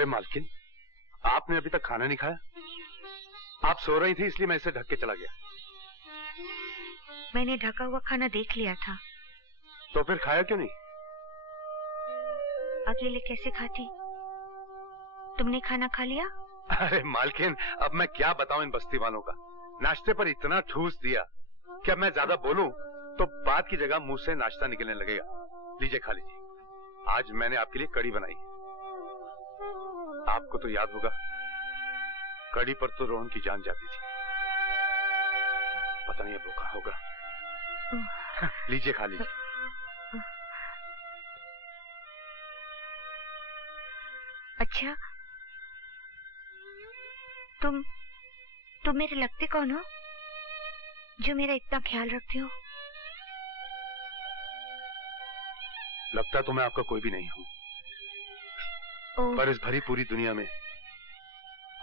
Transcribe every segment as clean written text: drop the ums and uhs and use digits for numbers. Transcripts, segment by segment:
अरे मालकिन, आपने अभी तक खाना नहीं खाया? आप सो रही थी इसलिए मैं इसे ढक के चला गया। मैंने ढका हुआ खाना देख लिया था। तो फिर खाया क्यों नहीं? अकेले कैसे खाती? तुमने खाना खा लिया? अरे मालकिन, अब मैं क्या बताऊं इन बस्ती वालों का। नाश्ते पर इतना ठूस दिया कि अब मैं ज्यादा बोलूं तो बात की जगह मुंह से नाश्ता निकलने लगेगा। लीजिए खा लीजिए। आज मैंने आपके लिए कढ़ी बनाई है। आपको तो याद होगा, कढ़ी पर तो रोहन की जान जाती थी। पता नहीं अब वो कहाँ होगा। लीजिए खा लीजिए। अच्छा, तुम मेरे लगते कौन हो जो मेरा इतना ख्याल रखते हो? लगता तो मैं आपका कोई भी नहीं हूं, पर इस भरी पूरी दुनिया में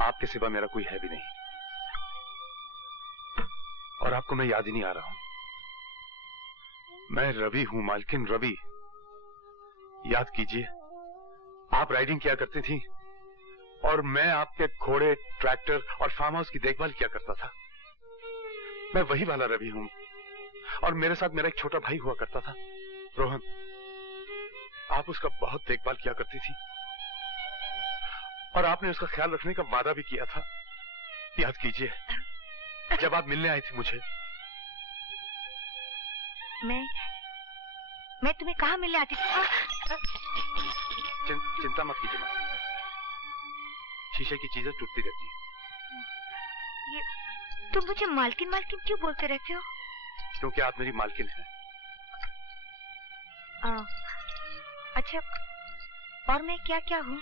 आपके सिवा मेरा कोई है भी नहीं। और आपको मैं याद ही नहीं आ रहा हूं। मैं रवि हूं मालकिन, रवि। याद कीजिए, आप राइडिंग किया करती थी और मैं आपके घोड़े, ट्रैक्टर और फार्म हाउस की देखभाल किया करता था। मैं वही वाला रवि हूं। और मेरे साथ मेरा एक छोटा भाई हुआ करता था, रोहन। आप उसका बहुत देखभाल किया करती थी और आपने उसका ख्याल रखने का वादा भी किया था। याद कीजिए, जब आप मिलने आई थी मुझे। मैं तुम्हें कहाँ मिलने आती थी? चिंता मत कीजिए माँ, शीशे की चीजें टूटती रहती हैं। तुम मुझे मालकिन मालकिन क्यों बोलते रहते हो? क्योंकि आप मेरी मालकिन हैं। अच्छा, और मैं क्या क्या हूँ?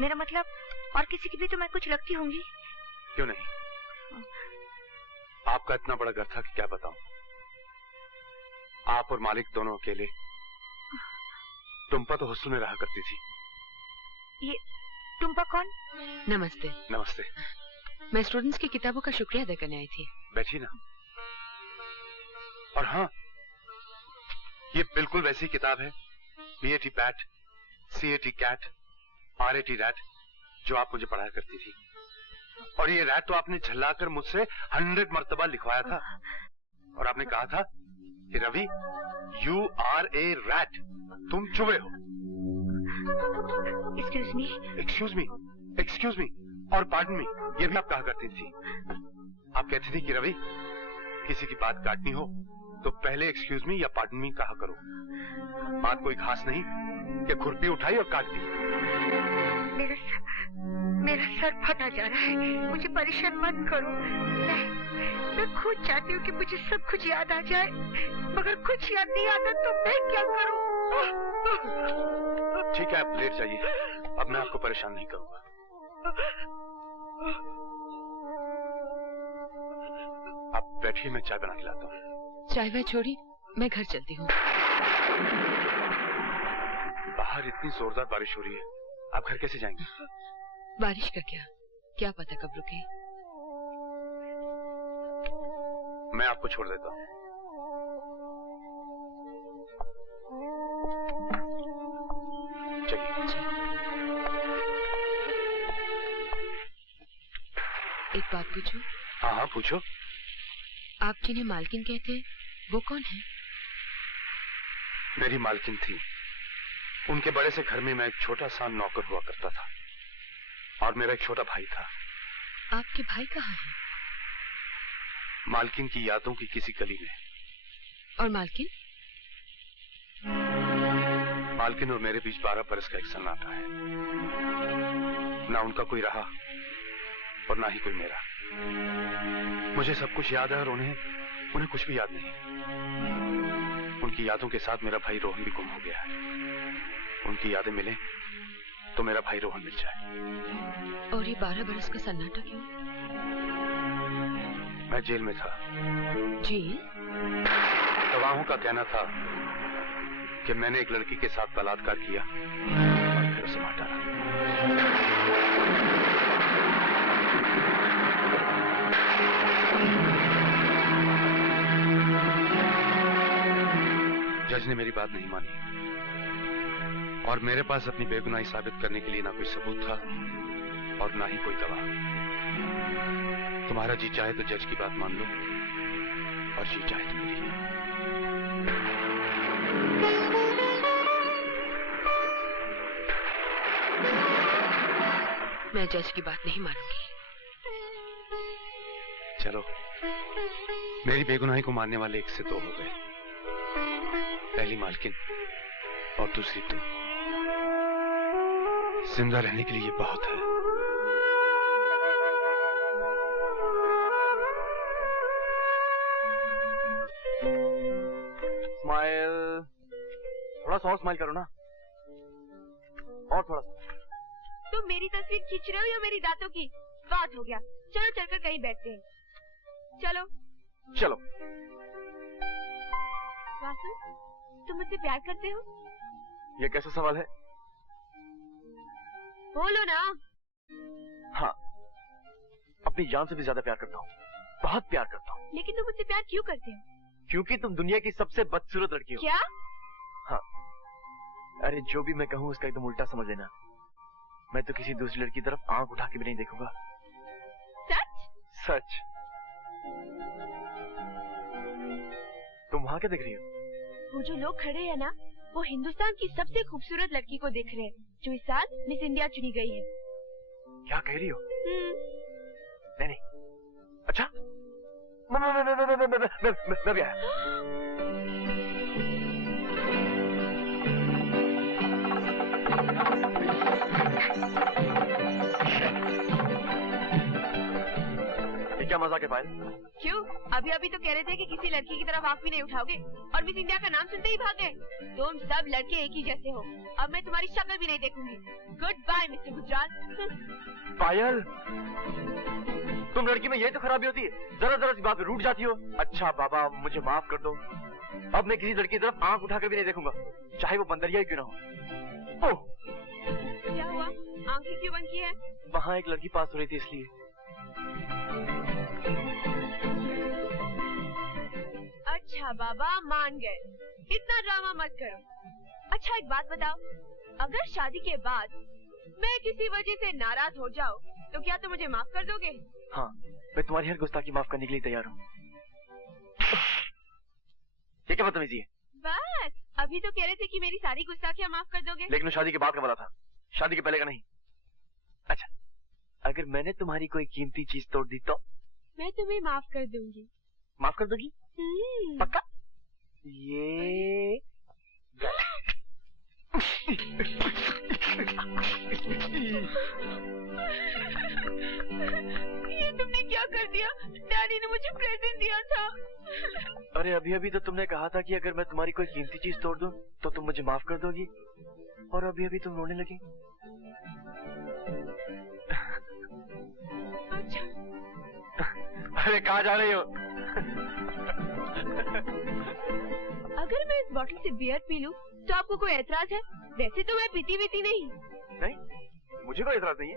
मेरा मतलब, और किसी की भी तो मैं कुछ लगती होंगी। क्यों नहीं? आपका इतना बड़ा घर था कि क्या बताऊं। आप और मालिक दोनों अकेले। टुम्पा तो हॉस्टल में रहा करती थी। ये टुम्पा कौन? नमस्ते। नमस्ते। मैं स्टूडेंट्स की किताबों का शुक्रिया अदा करने आई थी। बैठिए ना। और हाँ, ये बिल्कुल वैसी किताब है, BAT bat, CAT cat, RAT rat, जो आप मुझे पढ़ाया करती थी। और ये रैट तो आपने झल्लाकर मुझसे 100 मर्तबा लिखवाया था। और आपने कहा था कि Ravi, You are a rat, तुम चूहे हो। एक्सक्यूज मी और पार्डन मी, ये भी आप कहा करती थी। आप कहती थी कि रवि, किसी की बात काटनी हो तो पहले एक्सक्यूज मी या पार्डन मी कहा करो। बात कोई खास नहीं कि खुरपी उठाई और काट दी। मेरा सर फटा जा रहा है, मुझे परेशान मत करो। मैं खुद चाहती हूँ कि मुझे सब कुछ याद आ जाए, मगर कुछ याद नहीं आता तो मैं क्या करूँ? ठीक है, आप लेट जाइए, अब मैं आपको परेशान नहीं करूँगा। आप बैठिए, मैं चाय बना के लाता हूँ। चाय वाय छोड़ी, मैं घर चलती हूँ। बाहर इतनी जोरदार बारिश हो रही है, आप घर कैसे जाएंगे? बारिश का क्या पता कब रुके। मैं आपको छोड़ देता हूँ। चलिए। एक बात पूछूं? हाँ पूछो। आप जिन्हें मालकिन कहते हैं, वो कौन है? मेरी मालकिन थी। उनके बड़े से घर में मैं एक छोटा सा नौकर हुआ करता था और मेरा एक छोटा भाई था। आपके भाई कहाँ है? मालकिन की यादों की किसी गली में। और मालकिन? मालकिन और मेरे बीच 12 बरस का एक सन्नाटा है। ना उनका कोई रहा और ना ही कोई मेरा। मुझे सब कुछ याद है और उन्हें कुछ भी याद नहीं। उनकी यादों के साथ मेरा भाई रोहन भी गुम हो गया है। उनकी यादें मिले तो मेरा भाई रोहन मिल जाए। और ये 12 बरस का सन्नाटा क्यों? मैं जेल में था। जेल? गवाहों का कहना था कि मैंने एक लड़की के साथ बलात्कार किया और फिर उसे मार डाला। जज ने मेरी बात नहीं मानी। और मेरे पास अपनी बेगुनाही साबित करने के लिए ना कोई सबूत था और ना ही कोई गवाह। तुम्हारा जी चाहे तो जज की बात मान लो और जी चाहे तो मेरी। मैं जज की बात नहीं मानूंगी। चलो, मेरी बेगुनाही को मानने वाले 1 से 2 हो गए। पहली मालकिन और दूसरी तुम। जिंदा रहने के लिए ये बहुत है। स्माइल, थोड़ा सा और स्माइल करो ना, और थोड़ा सा। तुम मेरी तस्वीर खींच रहे हो या मेरी दांतों की? बात हो गया, चलो चलकर कहीं बैठते हैं। चलो चलो। वासु, तुम मुझसे प्यार करते हो? ये कैसा सवाल है? बोलो ना। हाँ, अपनी जान से भी ज्यादा प्यार करता हूँ, बहुत प्यार करता हूँ। लेकिन तुम मुझसे प्यार क्यों करते हो? क्योंकि तुम दुनिया की सबसे बदसूरत लड़की हो। क्या? हाँ, अरे जो भी मैं कहूँ उसका एकदम उल्टा समझ लेना। मैं तो किसी दूसरी लड़की की तरफ आंख उठा के भी नहीं देखूंगा। सच? सच। तुम वहाँ क्या देख रही हो? वो जो लोग खड़े हैं ना, वो हिंदुस्तान की सबसे खूबसूरत लड़की को देख रहे हैं, जो इस साल मिस इंडिया चुनी गई है। क्या कह रही हो? नहीं नहीं। अच्छा, मैं भी आया। ये क्या मजाक है पायल? क्यों? अभी अभी तो कह रहे थे कि किसी लड़की की तरफ आंख भी नहीं उठाओगे और मिस इंडिया का नाम सुनते ही भाग गए। तुम सब लड़के एक ही जैसे हो। अब मैं तुम्हारी शक्ल भी नहीं देखूंगी। Good bye mister Gujral. Payal, तुम लड़की में यही तो खराबी होती है, जरा जरा सी बात में रूठ जाती हो। अच्छा बाबा, मुझे माफ कर दो। अब मैं किसी लड़की की तरफ आंख उठाकर भी नहीं देखूंगा, चाहे वो बंदरिया ही क्यों ना हो। ओह, क्या हुआ? आंखें क्यों बंद की है? वहाँ एक लड़की पास हो रही थी इसलिए। अच्छा बाबा, मान गए। इतना ड्रामा मत करो। अच्छा एक बात बताओ, अगर शादी के बाद मैं किसी वजह से नाराज हो जाऊं, तो क्या तुम मुझे माफ कर दोगे? हाँ, मैं तुम्हारी हर गुस्ताखी माफ करने के लिए तैयार हूँ। ये क्या बदतमीजी है? बस, अभी तो कह रहे थे कि मेरी सारी गुस्ताखियाँ माफ कर दोगे। लेकिन वो शादी के बाद का वाला था, शादी के पहले का नहीं। अच्छा, अगर मैंने तुम्हारी कोई कीमती चीज तोड़ दी तो? मैं तुम्हें माफ कर दूंगी। माफ कर दोगी? पक्का? ये तुमने क्या कर दिया? डैडी ने मुझे प्रेजेंट दिया था। अरे अभी अभी तो तुमने कहा था कि अगर मैं तुम्हारी कोई कीमती चीज तोड़ दूं तो तुम मुझे माफ कर दोगी, और अभी अभी तुम रोने लगी। अच्छा। अरे कहाँ जा रही हो? अगर मैं इस बोतल से बियर पी लूं, तो आपको कोई एतराज है? वैसे तो मैं पीती नहीं। नहीं, मुझे कोई एतराज नहीं है।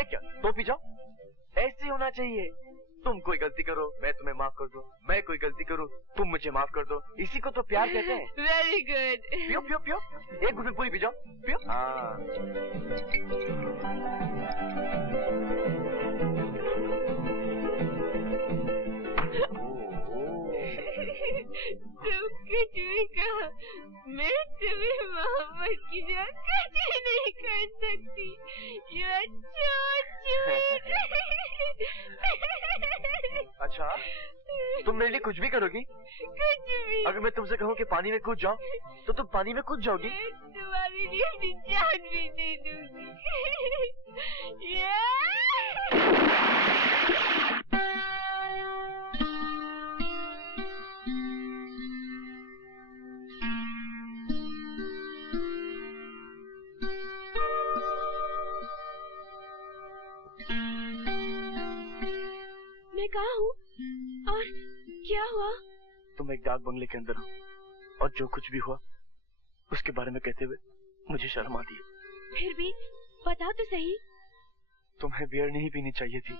एक क्या, तो पी जाओ। ऐसे होना चाहिए। तुम कोई गलती करो, मैं तुम्हें माफ कर दूं। मैं कोई गलती करूं, तुम मुझे माफ कर दो। इसी को तो प्यार कहते हैं। Very good. पियो पियो पियो, एक घुट में पूरी पी जाओ। पियो। हाँ। तुम कुछ भी कहो, मैं तुम्हें मोहब्बत की जो कुछ नहीं कर सकती। अच्छा, तुम मेरे लिए कुछ भी करोगी? कुछ भी। अगर मैं तुमसे कहूँ कि पानी में कूद जाओ, तो तुम पानी में कूद जाओगी? मैं तुम्हारे लिए अपनी जान भी दे दूंगी। मैं कहाँ हूँ और क्या हुआ? तुम एक डाक बंगले के अंदर हो, और जो कुछ भी हुआ उसके बारे में कहते हुए मुझे शर्म आती है। फिर भी बताओ तो सही। तुम्हें बियर नहीं पीनी चाहिए थी,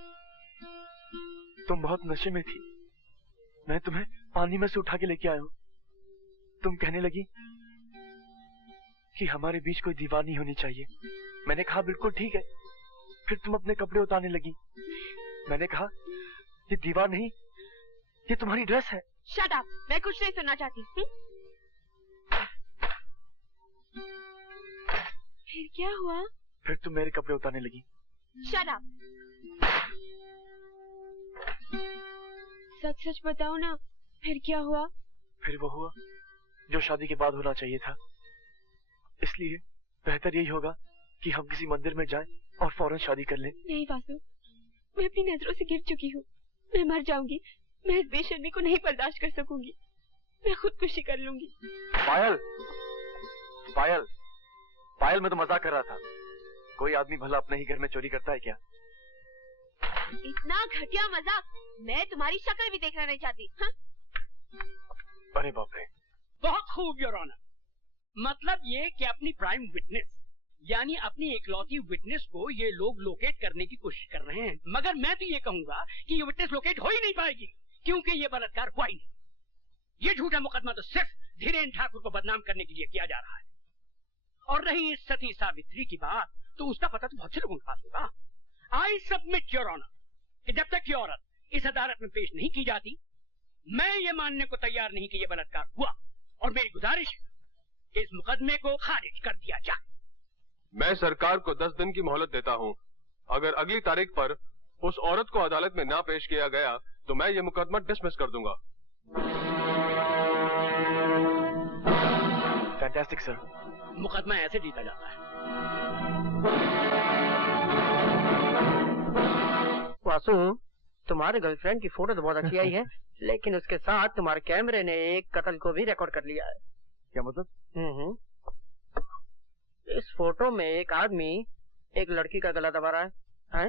तुम बहुत नशे में थी। मैं तुम्हें पानी में से उठा के लेके आया हूँ। तुम कहने लगी कि हमारे बीच कोई दीवार नहीं होनी चाहिए। मैंने कहा बिल्कुल ठीक है। फिर तुम अपने कपड़े उतारने लगी। मैंने कहा ये दीवार नहीं, ये तुम्हारी ड्रेस है। शट अप, मैं कुछ नहीं सुनना चाहती। फिर क्या हुआ? फिर तुम मेरे कपड़े उतारने लगी। Shut up. सच सच बताओ ना, फिर क्या हुआ? फिर वो हुआ जो शादी के बाद होना चाहिए था। इसलिए बेहतर यही होगा कि हम किसी मंदिर में जाएं और फौरन शादी कर लें। नहीं वासु, मैं अपनी नजरों से गिर चुकी हूँ। मैं मर जाऊंगी। मैं इस बेशर्मी को नहीं बर्दाश्त कर सकूंगी। मैं खुदकुशी कर लूंगी। पायल, पायल, पायल, मैं तो मजाक कर रहा था। कोई आदमी भला अपने ही घर में चोरी करता है क्या? इतना घटिया मजाक मैं तुम्हारी शक्ल भी देखना नहीं चाहती। हाँ? अरे बाप रे। बहुत खूब योर ऑनर। मतलब ये कि अपनी प्राइम विटनेस यानी अपनी इकलौती विटनेस को ये लोग लोकेट करने की कोशिश कर रहे हैं, मगर मैं तो ये कहूंगा कि ये विटनेस लोकेट हो ही नहीं पाएगी, क्योंकि ये बलात्कार हुआ ही नहीं। ये झूठा मुकदमा तो सिर्फ धीरेन्द्र ठाकुर को बदनाम करने के लिए किया जा रहा है। और रही इस सती सावित्री की बात, तो उसका पता तो बहुत से लोगों के पास होगा। आई सबमिट योर ऑनर कि जब तक ये औरत इस अदालत में पेश नहीं की जाती, मैं ये मानने को तैयार नहीं कि ये बलात्कार हुआ। और मेरी गुजारिश है कि इस मुकदमे को खारिज कर दिया जाए। मैं सरकार को 10 दिन की मोहलत देता हूं। अगर अगली तारीख पर उस औरत को अदालत में ना पेश किया गया तो मैं ये मुकदमा डिसमिस कर दूंगा। Fantastic sir. मुकदमा ऐसे जीता जाता है। वासु, तुम्हारे गर्लफ्रेंड की फोटो तो बहुत अच्छी आई है, लेकिन उसके साथ तुम्हारे कैमरे ने एक कत्ल को भी रिकॉर्ड कर लिया है। क्या मतलब? इस फोटो में एक आदमी एक लड़की का गला दबा रहा है?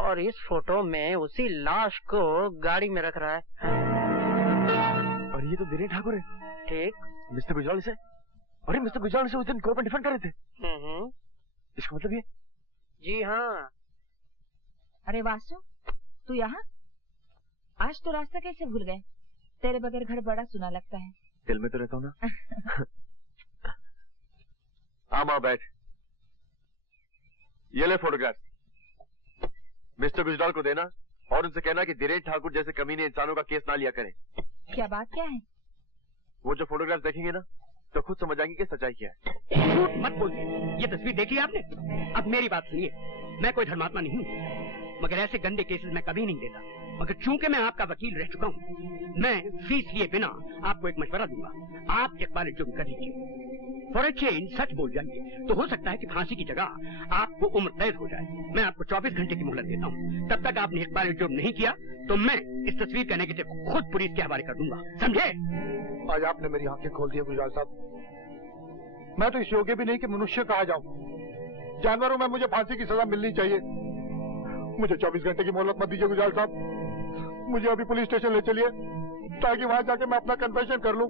और इस फोटो में उसी लाश को गाड़ी में रख रहा है। और ये तो धीरेन्द्र ठाकुर है। ठीक। मिस्टर गुजराल से, अरे मिस्टर गुजराल से उस दिन कोर्ट में डिफेंड कर रहे थे। इसका मतलब ये? जी हाँ। अरे वासु, तू यहाँ? आज तो रास्ता कैसे भूल गए? तेरे बगैर घर बड़ा सुना लगता है। दिल में तो रहता हूँ ना। माँ बैठ। ये ले फोटोग्राफ। मिस्टर गुजराल को देना और उनसे कहना कि धीरेन्द्र ठाकुर जैसे कमीने इंसानों का केस ना लिया करें। क्या बात क्या है? वो जो फोटोग्राफ देखेंगे ना तो खुद समझ आएंगे कि सच्चाई क्या है। झूठ मत बोलिए। ये तस्वीर देखी आपने? अब मेरी बात सुनिए, मैं कोई धर्मात्मा नहीं हूँ, मगर ऐसे गंदे केसेस मैं कभी नहीं देता। मगर चूंकि मैं आपका वकील रह चुका हूँ, मैं फीस लिए बिना आपको एक मशवरा दूंगा। आप इकबाल जुर्म कर लीजिए। फॉर अ चेंज सच बोल जाइए तो हो सकता है कि फांसी की जगह आपको उम्र कैद हो जाए। मैं आपको 24 घंटे की मोहलत देता हूँ। तब तक आपने इकबाल जुर्म नहीं किया तो मैं इस तस्वीर का नेगेटिव खुद पुलिस के हवाले कर दूंगा, समझे? आज आपने मेरी आंखें खोल दी गुजराल साहब। मैं तो इस योग्य भी नहीं कि मनुष्य कहा जाऊं। जानवरों में मुझे फांसी की सजा मिलनी चाहिए। मुझे 24 घंटे की मोहलत मत दीजिए गुजराल साहब। मुझे अभी पुलिस स्टेशन ले चलिए ताकि वहां जाके मैं अपना कन्फेशन कर लूं।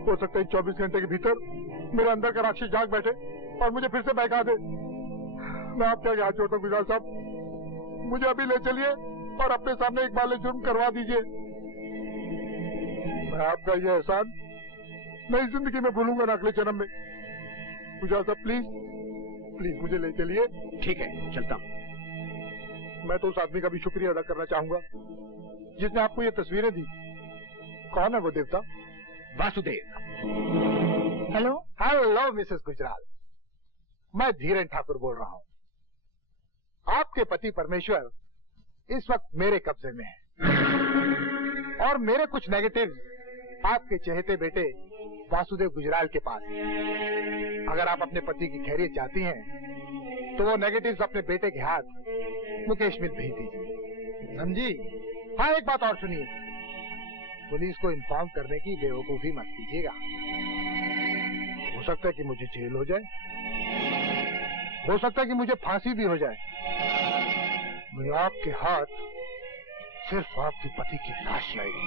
हो सकता है 24 घंटे के भीतर मेरे अंदर का राक्षस जाग बैठे और मुझे फिर से बहका दे। मैं आपके आगे हाथ जोड़ता हूं गुजराल साहब, मुझे अभी ले चलिए और अपने सामने इकबाल जुर्म करवा दीजिए। मैं आपका ये एहसान नई जिंदगी में भूलूंगा ना अगले जन्म में। गुजराल साहब प्लीज प्लीज मुझे ले चलिए। ठीक है, चलता हूँ। मैं तो उस आदमी का भी शुक्रिया अदा करना चाहूंगा जिसने आपको ये तस्वीरें दी। कौन है वो देवता? Vasudev. Hello hello Mrs Gujral, मैं धीरेन्द्र ठाकुर बोल रहा हूँ। आपके पति परमेश्वर इस वक्त मेरे कब्जे में है और मेरे कुछ नेगेटिव आपके चहेते बेटे वासुदेव गुजराल के पास है। अगर आप अपने पति की खैरियत चाहती हैं तो वो नेगेटिव्स अपने बेटे के हाथ मुकेश मिल भेज दीजिए, समझी? हाँ, एक बात और सुनिए, पुलिस को इन्फॉर्म करने की बेवकूफी मत कीजिएगा। हो सकता है कि मुझे जेल हो जाए, हो सकता है कि मुझे फांसी भी हो जाए। मैं आपके हाथ सिर्फ आपके पति की लाश आएगी।